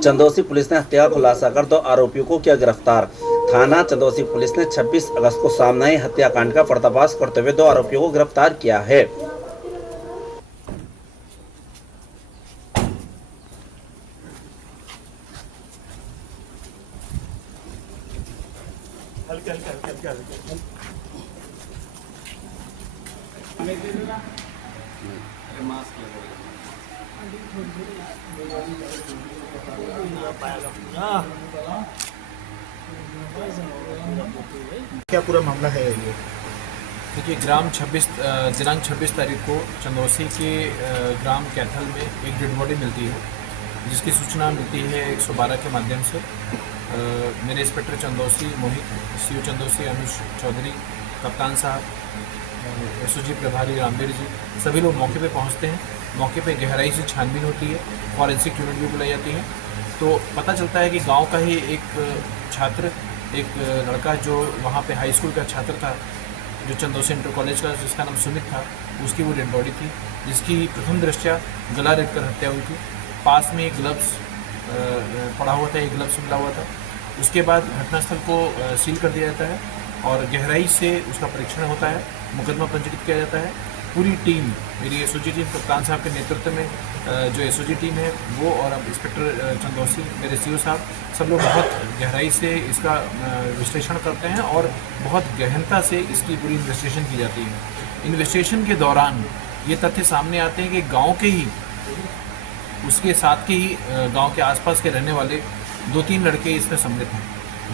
Chandausi police ने हत्या का खुलासा कर 2 आरोपियों को किया गिरफ्तार। थाना चंदौसी पुलिस ने 26 अगस्त को सामने आई हत्याकांड का पर्दाफाश करते हुए 2 आरोपियों को गिरफ्तार किया है। क्या पूरा मामला है ये? देखिए, दिनांक 26 तारीख को चंदौसी के ग्राम कैथल में एक डेड बॉडी मिलती है, जिसकी सूचना मिलती है 112 के माध्यम से। मेरे इंस्पेक्टर चंदौसी मोहित, सीओ चंदौसी अनुज चौधरी, कप्तान साहब, एसओजी प्रभारी रामवीर जी, सभी लोग मौके पे पहुंचते हैं। मौके पे गहराई से छानबीन होती है, फॉरेंसिक यूनिट भी बुलाई जाती है। तो पता चलता है कि गांव का ही एक छात्र, एक लड़का जो वहाँ पे हाई स्कूल का छात्र था, जो चंदौसी इंटर कॉलेज का, जिसका नाम सुमित था, उसकी वो डेड बॉडी थी, जिसकी प्रथम दृष्टया गला रेत कर हत्या हुई थी। पास में एक ग्लव्स पड़ा हुआ था, एक ग्लव्स मिला हुआ था। उसके बाद घटनास्थल को सील कर दिया जाता है और गहराई से उसका परीक्षण होता है, मुकदमा पंजीकृत किया जाता है। पूरी टीम, मेरी एसओजी टीम कप्तान साहब के नेतृत्व में जो एसओजी टीम है वो, और अब इंस्पेक्टर चंदौसी, मेरे सीओ साहब, सब लोग बहुत गहराई से इसका विश्लेषण करते हैं और बहुत गहनता से इसकी पूरी इन्वेस्टिगेशन की जाती है। इन्वेस्टिगेशन के दौरान ये तथ्य सामने आते हैं कि गांव के ही, उसके साथ के ही गांव के आसपास के रहने वाले 2-3 लड़के इसमें सम्मिलित हैं,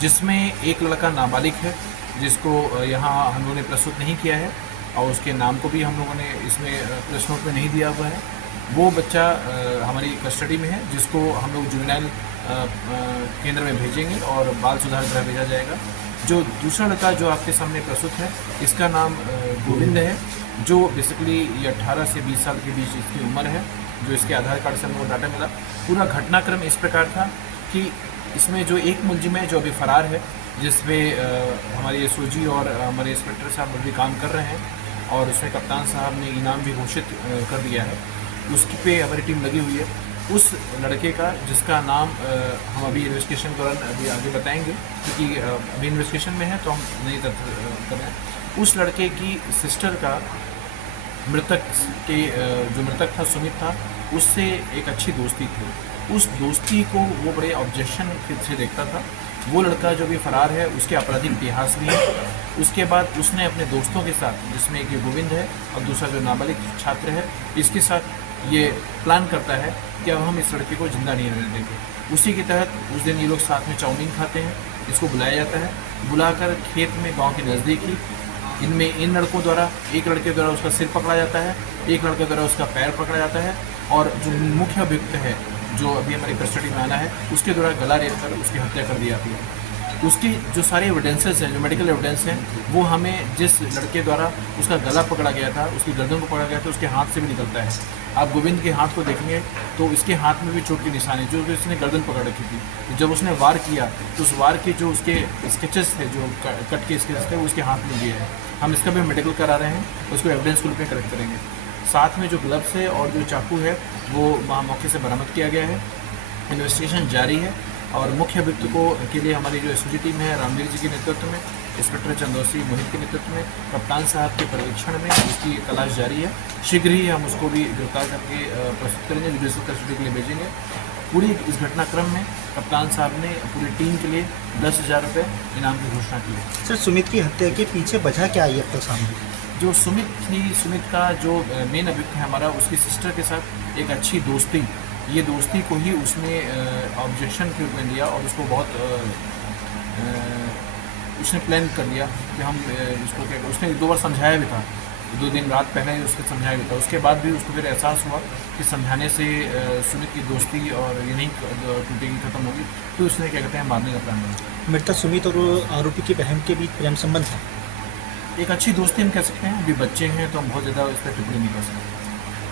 जिसमें एक लड़का नाबालिग है, जिसको यहाँ हम लोगों ने प्रस्तुत नहीं किया है और उसके नाम को भी हम लोगों ने इसमें प्रेस नोट में नहीं दिया हुआ है। वो बच्चा हमारी कस्टडी में है, जिसको हम लोग जुवेनाइल केंद्र में भेजेंगे और बाल सुधार गृह भेजा जाएगा। जो दूसरा लड़का जो आपके सामने प्रस्तुत है, इसका नाम गोविंद है, जो बेसिकली ये 18 से 20 साल के बीच इसकी उम्र है, जो इसके आधार कार्ड से हमको डाटा मिला। पूरा घटनाक्रम इस प्रकार था कि इसमें जो एक मुलजिम है जो अभी फरार है, जिसमें हमारे एसओजी और हमारे इंस्पेक्टर साहब अभी काम कर रहे हैं और उसमें कप्तान साहब ने इनाम भी घोषित कर दिया है, उसकी पे हमारी टीम लगी हुई है। उस लड़के का, जिसका नाम हम अभी इन्वेस्टिगेशन के दौरान अभी आगे बताएंगे, क्योंकि अभी इन्वेस्टिगेशन में है तो हम नहीं तथ्य कर रहे हैं। उस लड़के की सिस्टर का, मृतक के जो मृतक था सुमित था, उससे एक अच्छी दोस्ती थी। उस दोस्ती को वो बड़े ऑब्जेक्शन से देखता था। वो लड़का जो भी फरार है, उसके आपराधिक इतिहास भी है। उसके बाद उसने अपने दोस्तों के साथ, जिसमें एक गोविंद है और दूसरा जो नाबालिग छात्र है, इसके साथ ये प्लान करता है कि अब हम इस लड़के को जिंदा नहीं रहने देंगे। उसी के तहत उस दिन ये लोग साथ में चाउमीन खाते हैं। इसको बुलाया जाता है, बुलाकर खेत में गाँव के नज़दीक ही इन लड़कों द्वारा, एक लड़के द्वारा उसका सिर पकड़ा जाता है, एक लड़के द्वारा उसका पैर पकड़ा जाता है, और जो मुख्य अभियुक्त है, जो अभी हमारी कस्टडी में आना है, उसके द्वारा गला रेत कर उसकी हत्या कर दी जाती है। उसकी जो सारे एविडेंसेस हैं, जो मेडिकल एविडेंस हैं, वो हमें जिस लड़के द्वारा उसका गला पकड़ा गया था, उसकी गर्दन को पकड़ा गया था, उसके हाथ से भी निकलता है। आप गोविंद के हाथ को देखेंगे तो इसके हाथ में भी चोट के निशान है, जो उसने गर्दन पकड़ रखी थी। जब उसने वार किया तो उस वार के जो उसके स्केचेस थे, जो कट के स्केचेस थे, वो उसके हाथ में भी है। हम इसका भी मेडिकल करा रहे हैं, उसको एविडेंस के रूप में कलेक्ट करेंगे। साथ में जो ग्लव्स है और जो चाकू है, वो वहाँ मौके से बरामद किया गया है। इन्वेस्टिगेशन जारी है और मुख्य अभियुक्त के लिए हमारी जो एसओजी टीम है, रामवीर जी के नेतृत्व में, इंस्पेक्टर चंदौसी मोहित के नेतृत्व में, कप्तान साहब के पर्यवेक्षण में उसकी तलाश जारी है। शीघ्र ही हम उसको भी गिरफ्तार करके प्रस्तुत करेंगे, जुडिशियल कस्टडी के लिए भेजेंगे। पूरी इस घटनाक्रम में कप्तान साहब ने पूरी टीम के लिए 10,000 रुपये इनाम की घोषणा की है। सर, सुमित की हत्या के पीछे वजह क्या आई अब तक सामने? जो सुमित थी, सुमित का जो मेन अभियुक्त है हमारा, उसकी सिस्टर के साथ एक अच्छी दोस्ती, ये दोस्ती को ही उसने ऑब्जेक्शन के रूप में लिया और उसको बहुत उसने प्लान कर लिया कि हम इसको क्या, उसने 2 बार समझाया भी था, 2 दिन रात पहले ही उसको समझाया भी था। उसके बाद भी उसको फिर एहसास हुआ कि समझाने से सुमित की दोस्ती और ये नहीं टूटेगी, खत्म होगी, तो उसने क्या कहते हैं मारने का प्लान बनाया। मृतक सुमित और आरोपी के बहन के बीच प्रेम संबंध है, एक अच्छी दोस्ती हम कह सकते हैं। अभी बच्चे हैं तो हम बहुत ज़्यादा इस पर टिप्पणी नहीं कर सकते।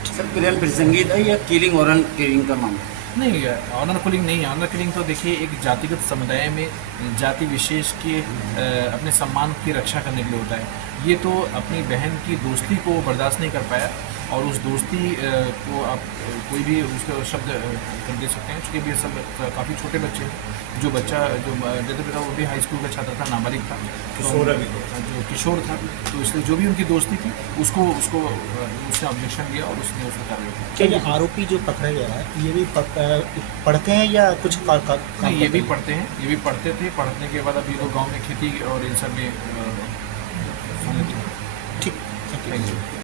सर, प्रेम प्रसंगित है या किलिंग और किलिंग का मामला? नहीं, ऑनर किलिंग नहीं है। ऑनर किलिंग तो देखिए एक जातिगत समुदाय में जाति विशेष के अपने सम्मान की रक्षा करने के लिए होता है। ये तो अपनी बहन की दोस्ती को बर्दाश्त नहीं कर पाया और उस दोस्ती को आप कोई भी उसका शब्द कर दे सकते हैं, चूँकि ये सब काफ़ी छोटे बच्चे हैं। जो बच्चा जो जैसे पिता वो भी हाई स्कूल का छात्र था, नाबालिग था, जो किशोर था, तो इसलिए जो भी उनकी दोस्ती थी उसको उसने ऑब्जेक्शन दिया और उसने उसको कार्रवाई की। क्या ये आरोपी जो पकड़ा गया है ये भी पढ़ते हैं या कुछ काम नहीं, ये भी करते हैं? पढ़ते हैं, ये भी पढ़ते थे। पढ़ने के बाद अब ये लोग गाँव में खेती और इन सब में सम्मिलित हैं। ठीक, थैंक यू। Thank you.